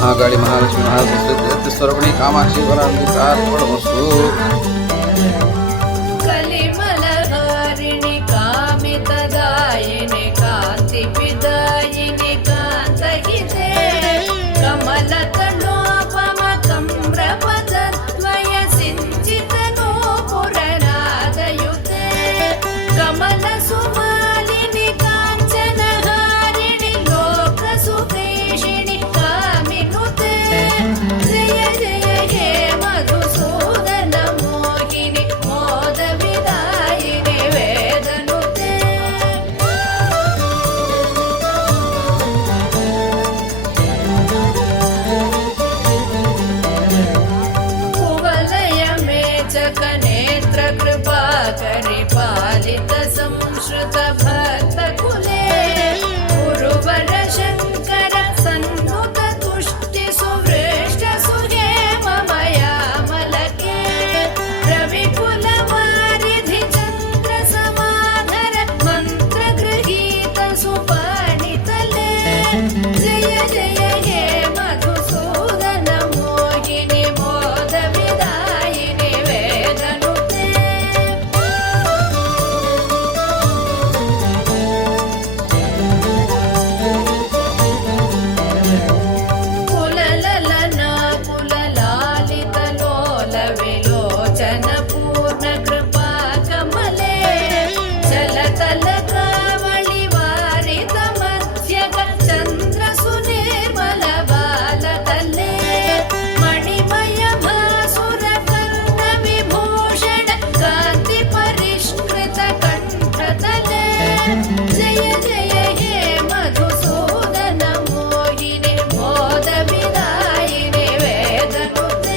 महाकाली महालक्ष्मी महासरस्वती स्वरूपिणी कामाक्षी वरान्वितार्पणमस्तु। कलिमलहारिणि कामितदायिनि कान्तिविदायिनि कान्तहिते कमलतनोपमकम्रपदद्वय सिञ्चितनूपुरनादयुते कमलसुमालिनि काञ्चनहारिणि लोकसुदेशिनि कामिनुते जय जय हे मधुसूदन मोहिनि मोदविदायिनि वेदनुते कुवलय मेचकनेत्र कृपाकरि पालित संश्रुत भक्तकुले गुरुवर शङ्कर सन्नुत तुष्टि सुवृष्ट सुहेममयामलके रविकुलवारिधि चन्द्र समाधर मन्त्रगृहीत सुपाणितले जय जय हे मधुसूदन मोहिनि मोदविदायिनि वेदनुते कुलललना कुललालितलोल विलोचन पूर्ण कृपा कमले जलतलकावळि वारित मध्यक चन्द्र सुनिर्मल बालतले मणिमय भासुर कर्ण विभूषण कान्ति परिष्कृत कण्ठतले जय जय हे मधुसूदन मोहिनि मोदविदायिनि वेदनुते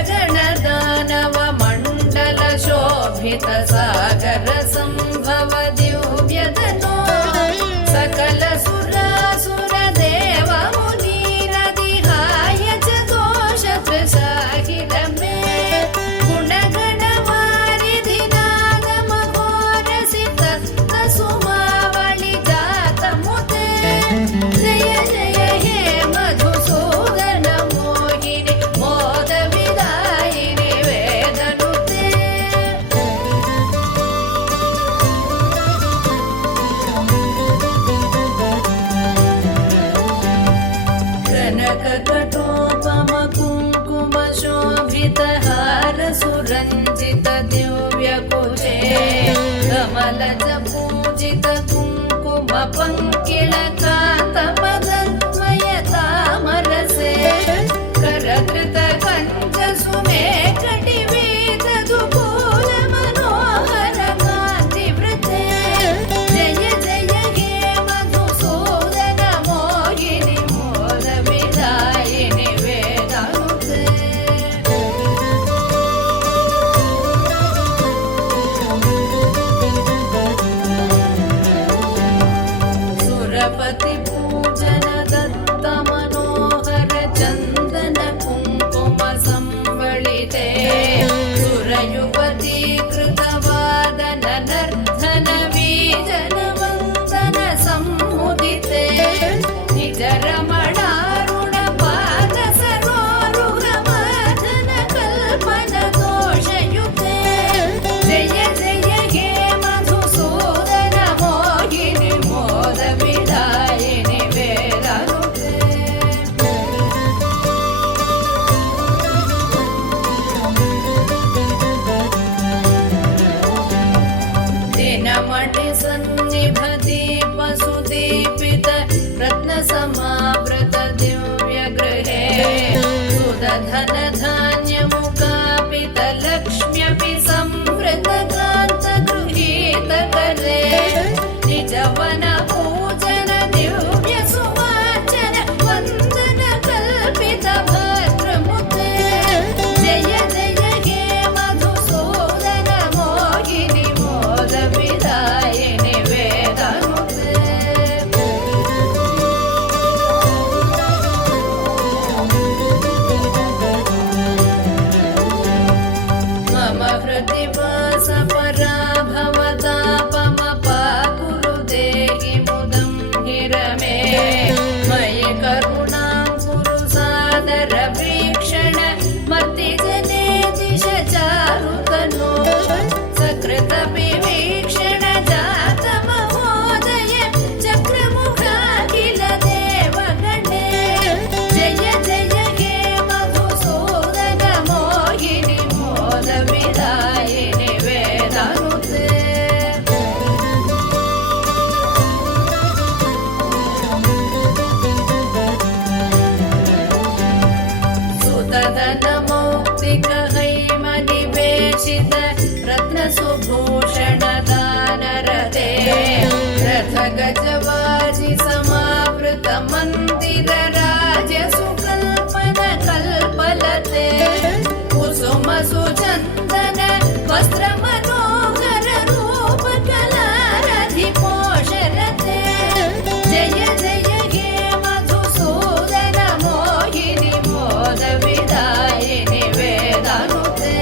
सुरगणदानव मण्डल शोभित सागर सम्भव दिव्यदनो सकल सुरासुर देव मुनीरदिहाय च दोष त्रिसाहिल मे गुणगणवारिधि नादमघोरसि तत्त सुमावळि जातमुते जय जय हे मधुसूदन मोहिनि मोदविदायिनि वेदनुते कनककटोपम कुङ्कुम शोभित हार सुरञ्जित दिव्यकुचे कमलज पूजित कुङ्कुम पङ्किल कान्तपदद्वय तामरसे करकृत कञ्च सुमेकटिवेद दुकूल मनोहर कान्तिवृते जय जय हे मधुसूदन मोहिनि मोदविदायिनि वेदनुते सुरपति पूजन दत्त मनोहर चन्दन कुङ्कुम संवलिते सुरयुवती कृतवादन नर्धन वीजन वन्दन सम्मुदिते निज रमणारुण पाद सरोरुह माधन कल्पन दोषयुते जय जय हे मधुसूदन मोहिनि मोदविदायिनि वेदनुते दिनमणि सन्निभ दीप सुदीपित रत्न समावृत दिव्य गृहे सुदधन धान्य मुकापित लक्ष्म्यपि संवृत कान्त गृहीत करे निजवन पूजन दिव्य सुवाचन वन्दन कल्पित भद्रमुते जय जय हे मधुसूदन मोहिनि मोदविदायिनि वेदनुते व्रजवासी समावृत मन्दिर राजसुकल्पन कल्पलते कुसुम सुचन्दन वस्त्र मनोहर रूप कलारधि पोषरते जय जय हे मधुसूदन मोहिनि मोद विदायिनि वेदानुते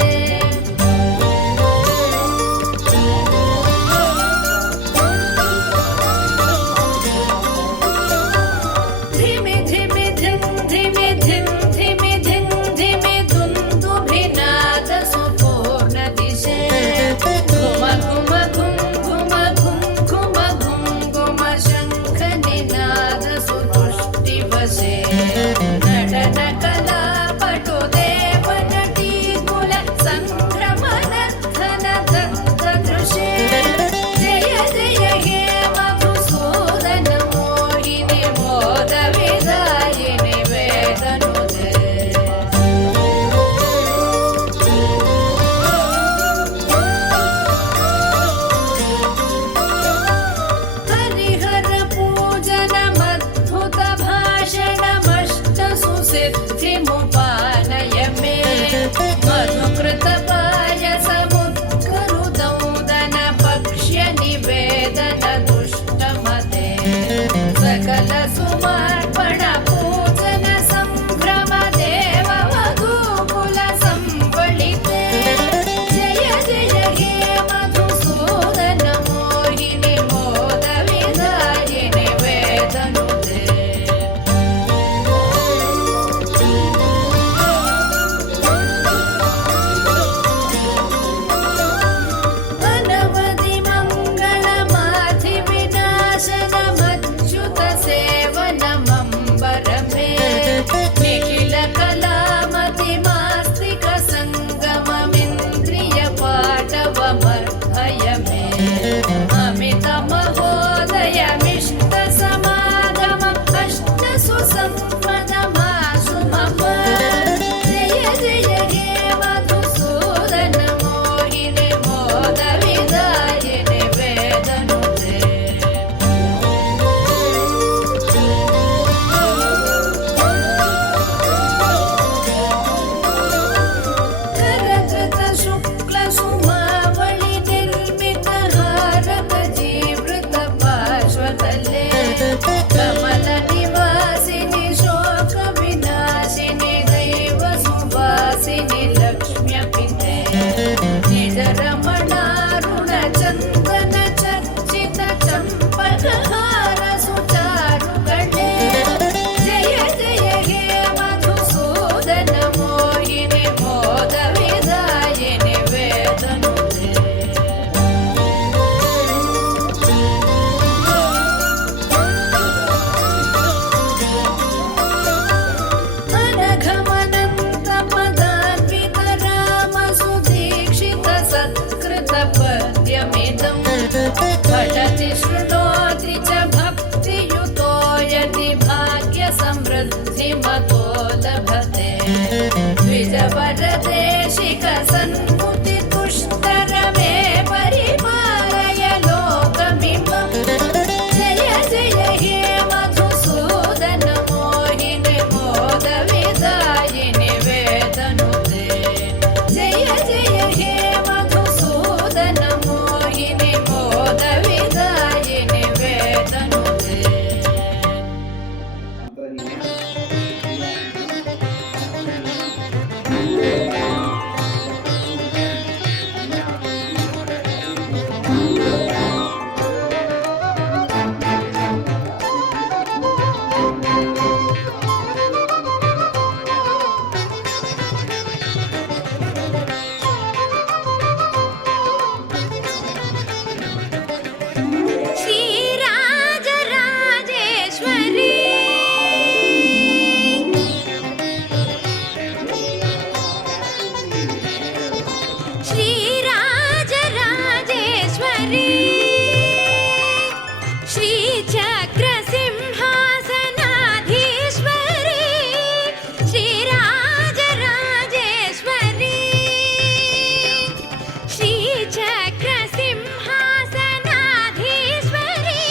धिमि धिमि धिं धिमि धिं धिमि धिं धिमि दुन्दुभिनाद सुपूर्णदिशे घुम घुम घुं घुम घुं घुम घुं घुम शङ्खनिनाद सुतुष्टिवशे नटन कला पटुदेव नटी कुल सङ्क्रमनर्धन दत्तदृशे जय जय हे मधुसूदन मोहिनि मोद विदायिनि वेदनुते हरिहर पूजनमद्भुत भाषणमष्ट सुसिद्धिमुपानय मे मधुकृत पायसमुत्करुदौदन पक्ष्य निवेदन दुष्टमते सकल सुमर्पण पूजन सम्भ्रम देव वधूकुल सम्बलिते जय जय हे मधुसूदन मोहिनि मोद विदायिनि वेदनुते अनवधि मङ्गलमाधि विनाशनमच्युत सेवनमम्बर मे निखिल कलामतिमास्तिक सङ्गममिन्द्रिय पाटवमर्भय मे अमित महोदयमिष्ट समागम अष्ट सुसम्पदमाशु मम जय जय हे मधुसूदन मोहिनि मोद विदायिनि वेदनुते करकृत शुक्ल सुमावळि निर्मित हारक जीवृत पार्श्वतले कमल निवासिनि शोक विनाशिनि दैव सुवासिनि लक्ष्म्यपिते निज रमणारुण चन्दन चर्चित चम्पकहार सुचारु गणे जय जय हे मधुसूदन मोहिनि मोद विदायिनि वेदनुते अनघमनन्त पदान्वित राम सुदीक्षित सत्कृत पद्यमिदं पठति शृणोति च भक्तियुतो यदि भाग्य समृद्धिमतो लभते द्विजवरदेशिक सन्मुति तुष्टरमे परिपालय लोकमिमं जय जय हे मधुसूदन मोहिनि मोद विदायिनि वेदनुते जय जय हे मधुसूदन मोहिनि मोद विदायिनि वेदनुते श्रीराजराजेश्वरी श्रीराजराजेश्वरी श्रीचक्रसिंहासनाधीश्वरी श्रीराजराजेश्वरी श्रीचक्रसिंहासनाधीश्वरी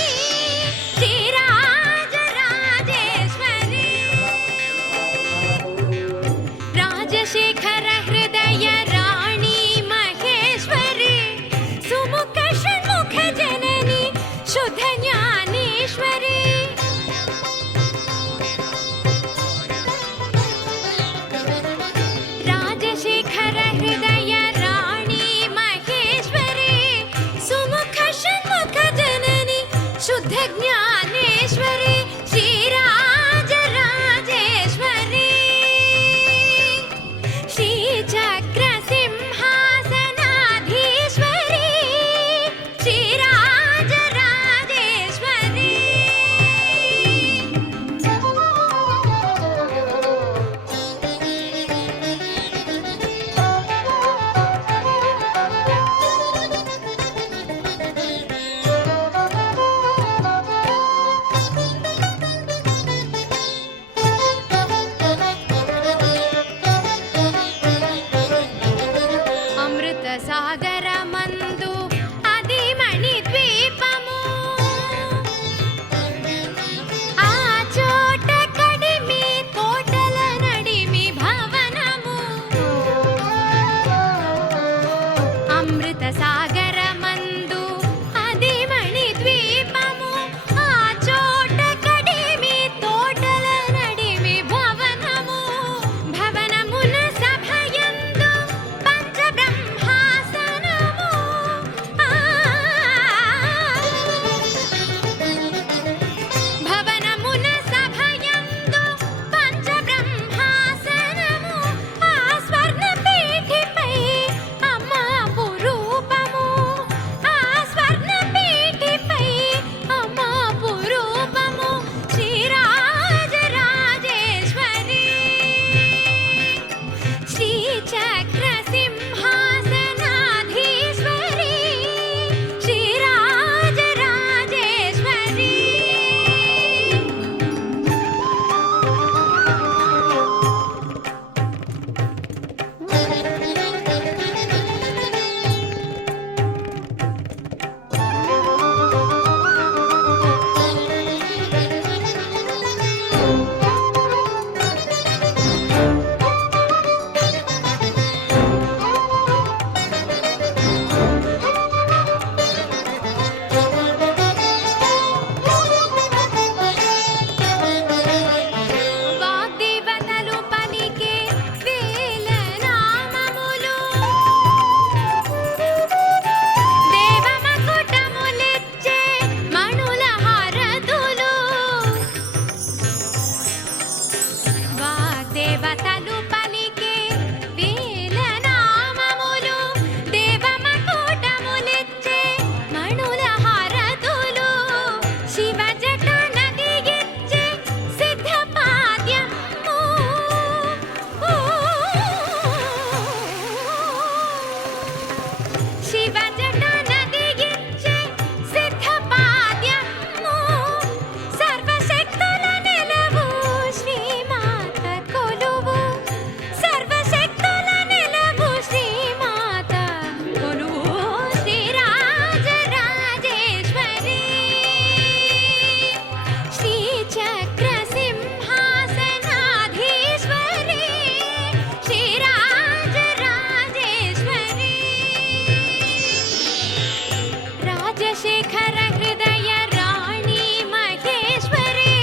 चन्द्रशेखर हृदय राणी महेश्वरी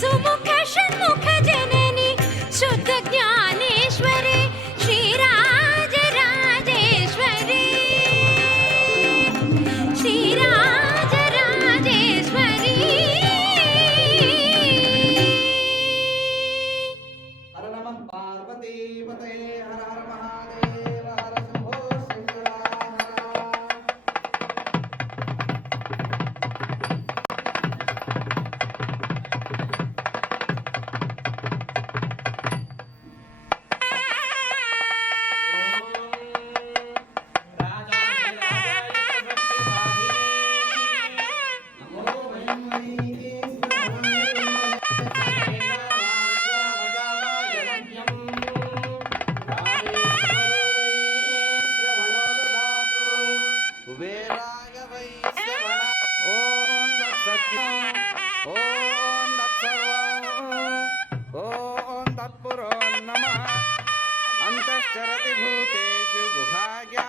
सुमुख षण्मुख जननी शुद्ध ज्ञानेश्वरी श्रीराज राजेश्वरी श्रीराज राजेश्वरी हर नमः पार्वती पते हर हर महादेव हर शंभो शंकर कुबेराय वै श्रवण ॐ तत्सत्यम् ॐ तत्सर्वम् ॐ तत्पुरो नमः अन्तश्चरति भूतेषु गुहाय